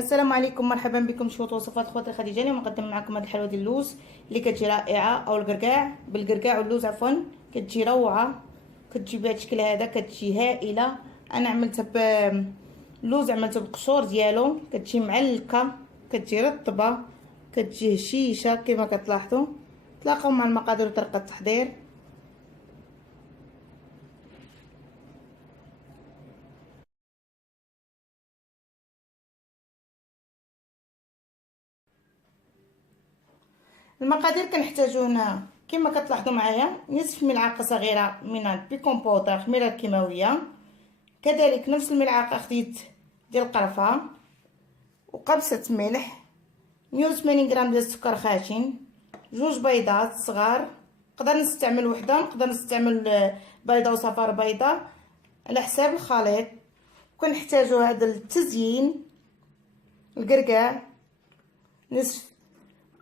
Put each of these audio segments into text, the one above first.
السلام عليكم، مرحبا بكم. شويه وصفات خواتي خديجه. اليوم نقدم معكم هذه الحلوه ديال اللوز اللي كتجي رائعه، او القرقاع بالقرقاع واللوز عفوا. كتجي روعه، كتجي بهذا الشكل هذا، كتجي هائله. انا عملتها اللوز عملته بالقشور ديالو، كتجي معلكه، كتجي رطبه، كتجي هشيشه كما كتلاحظوا. تلاقاو مع المقادير وطريقه التحضير. المقادير كنحتاجو هنا كما كتلاحظوا معايا نصف ملعقه صغيره من البيكون بودر، خميره كيماويه، كذلك نفس الملعقه خديت ديال القرفه، وقبصه ملح، 180 غرام ديال السكر خاشن، جوج بيضات صغار. نقدر نستعمل وحده، نقدر نستعمل بيضه وصفار بيضه على حساب الخليط. وكنحتاجو هذا التزيين، القرقاع نصف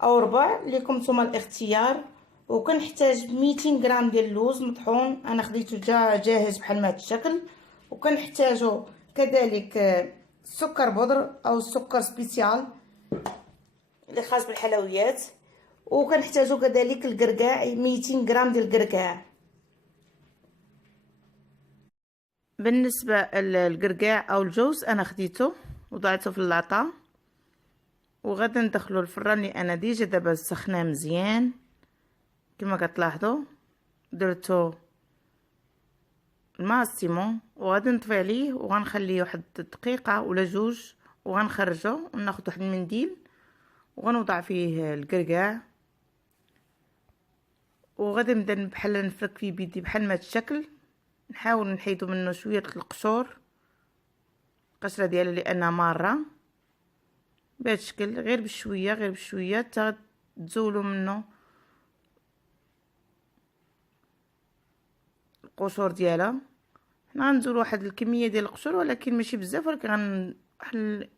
او ربع لكم نتوما الاختيار. وكنحتاج 200 غرام ديال اللوز مطحون، انا خديته جاهز بحال ما هذا الشكل. وكنحتاجو كذلك سكر بودر او سكر سبيسيال اللي خاص بالحلويات. وكنحتاجو كذلك القرقاع، 200 غرام ديال القرقاع. بالنسبه للقرقاع او الجوز انا خديته وضعته في اللاطه، وغادي ندخلو الفران اللي انا ديجا دابا سخناه مزيان كما كتلاحظوا. درتو الماكسيموم وغادي نطفي عليه وغنخليه واحد دقيقه ولا جوج، وغنخرجو وناخذ واحد المنديل وغنوضع فيه القرقاع، وغادي نبدا بحال نفرك فيه بيدي بحال ما هاد الشكل. نحاول نحيدو منه شويه القشور، القشره ديالو لانها ماره بهذا الشكل، غير بشويه غير بشويه حتى تزولوا منه القشور ديالها. حنا غنزول واحد الكميه ديال القشور ولكن ماشي بزاف، ولكن واحد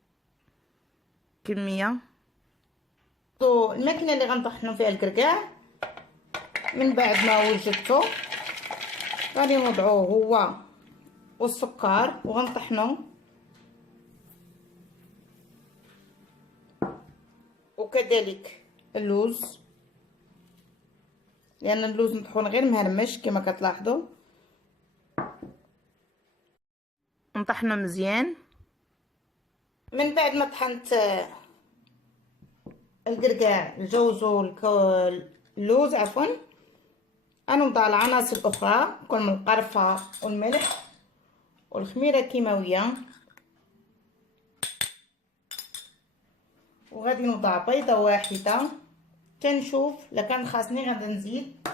الكميه. الماكينه اللي غنطحنوا فيها الكركاع من بعد ما وجدته غادي نوضعوه هو والسكر وغنطحنوا، وكذلك اللوز لان اللوز مطحون غير مهرمش كما كتلاحظوا. نطحنوا مزيان. من بعد ما طحنت القرقاع الجوز واللوز عفوا، غنوضع العناصر الاخرى كل من القرفه والملح والخميره الكيماويه، وغادي نوضع بيضه واحده. كنشوف الا كان خاصني غادي نزيد.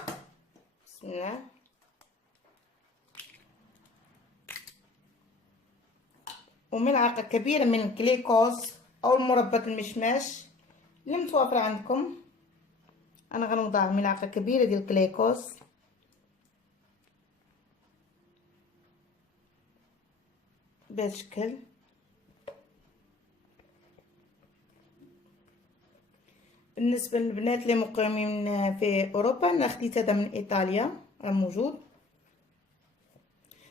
بسم الله. وملعقه كبيره من الكليكوز او المربى المشماش اللي متوفره عندكم. انا غنوضع ملعقه كبيره ديال الكليكوز بهذا الشكل. بالنسبه للبنات اللي مقيمين في اوروبا انا خديت هذا من ايطاليا، راه موجود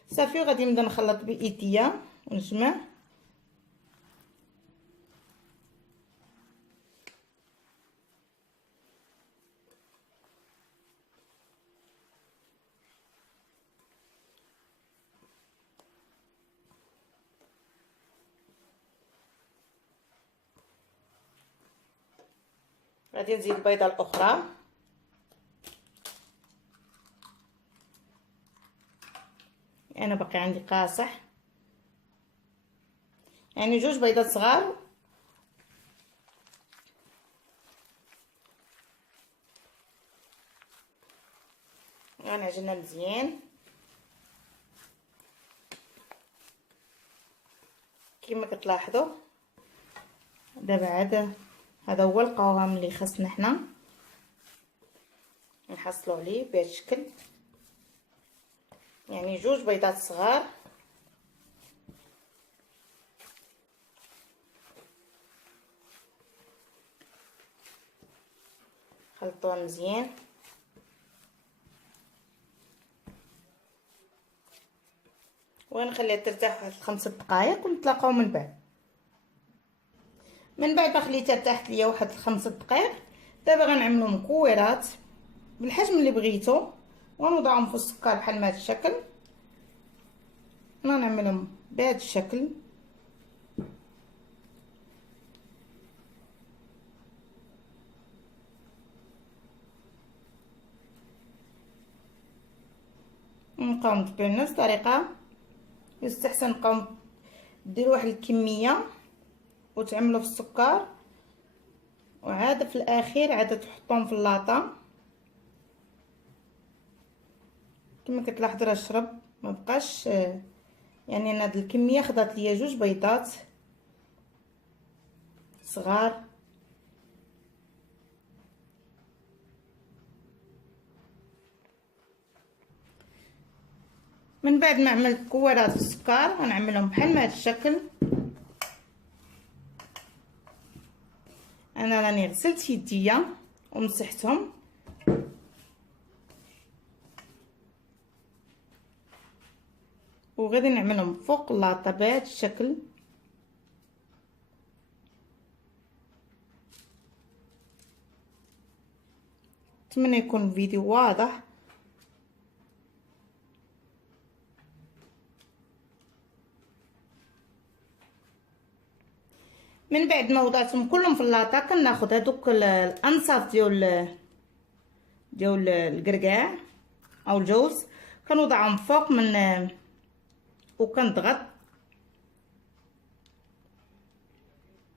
صافي. غادي نبدا نخلط بايديا ونجمع. غادي نزيد البيضه الاخرى، انا باقي عندي قاصح، يعني جوج بيضات صغار. غنعجنها مزيان كما كتلاحظوا. دابا عاد هذا هو القوام اللي خاصنا حنا نحصلوا عليه بهذا الشكل، يعني جوج بيضات صغار. خلطوها مزيان. ونخليها ترتاح واحد 5 دقائق ونتلاقاو من بعد. من بعد ما خليتها ارتاحت ليا واحد 5 دقائق. دابا غنعملو مكورات بالحجم اللي بغيتو ونوضعهم في السكر بحال ما هاد الشكل. انا نعملهم بهذا الشكل. نبقاو نطبيو بنفس الطريقه. يستحسن نبقاو ديروا واحد الكميه وتعملوا في السكر، وعاد في الاخير عاد تحطوهم في اللاطه. كما كتلاحظوا راه شرب ما بقاش، يعني انا هاد الكميه خدات ليا 2 بيضات صغار. من بعد ما عملت كورات في السكر غنعملهم بحال ما هاد الشكل. انا راني غسلت يديا ومسحتهم، وغادي نعملهم فوق اللاطه بهذا الشكل. نتمنى يكون الفيديو واضح. من بعد ما وضعتهم كلهم في اللاطه كناخذ هذوك الانصاف ديال الكركاع او الجوز، كنوضعهم فوق من وكنضغط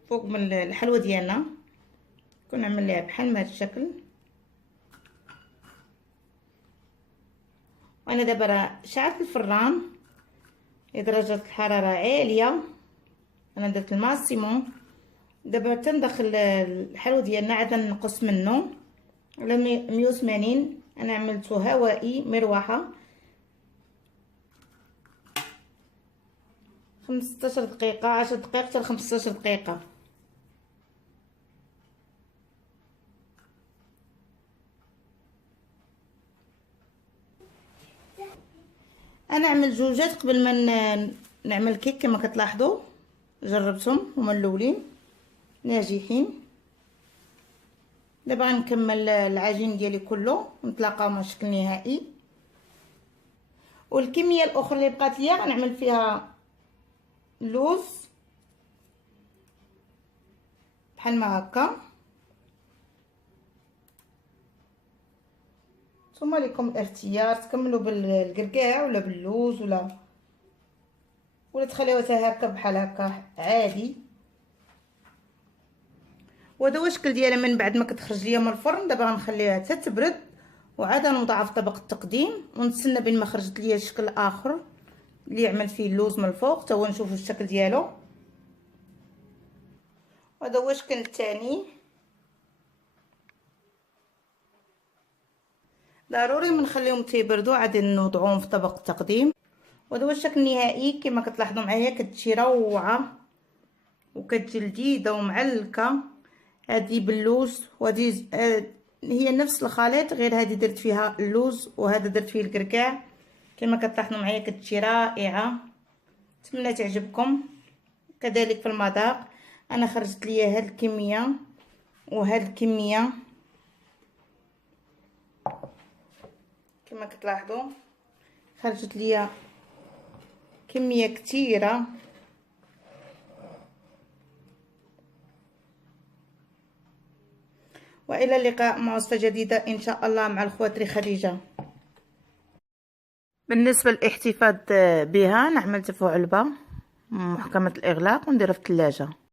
فوق من الحلوه ديالنا. كنعمل ليها بحال ما هاد الشكل. وانا دابا راه شعلت الفران لدرجه الحراره عاليه، انا درت الماكسيموم. دابا تندخل الحلوه ديالنا عاد نقص منه على 180. انا عملته هوائي مروحه 15 دقيقه 10 دقائق حتى 15 دقيقه. انا عملت جوجات قبل ما نعمل كيك. كما كتلاحظوا جربتهم هما الاولين ناجحين. دابا غنكمل العجين ديالي كله ونتلاقاو مع الشكل النهائي. والكميه الاخرى اللي بقات ليا غنعمل فيها اللوز بحال ما هكا. ثم لكم الاختيار تكملوا بالكركاع ولا باللوز ولا تخليوها حتى هكا بحال هكا عادي. وهذا هو الشكل ديالها من بعد ما كتخرج ليا من الفرن. دابا غنخليها حتى تبرد وعاد نوضعها في طبق التقديم ونتسنى بين ما خرجت ليا الشكل اخر اللي يعمل فيه اللوز من الفوق حتى هو نشوفوا الشكل ديالو. وهذا هو الشكل الثاني. ضروري ما نخليهم تيبردوا عاد نوضعوهم في طبق التقديم. وهذا هو الشكل النهائي. كما كتلاحظوا معايا كتجي روعه وكتجي لذيذه ومعلكه. هذه باللوز وهذه هي نفس الخليط، غير هذه درت فيها اللوز وهذا درت فيه الكركاع. كما كتلاحظوا معايا كتجي رائعه. نتمنى تعجبكم. كذلك في المذاق انا خرجت ليا هاد الكميه وهاد الكميه كما كتلاحظوا خرجت ليا كميه كثيره. والى اللقاء مع وصفه جديده ان شاء الله مع الخواتري خديجه. بالنسبه للاحتفاظ بها نعمل في علبه محكمه الاغلاق ونديرها في الثلاجه.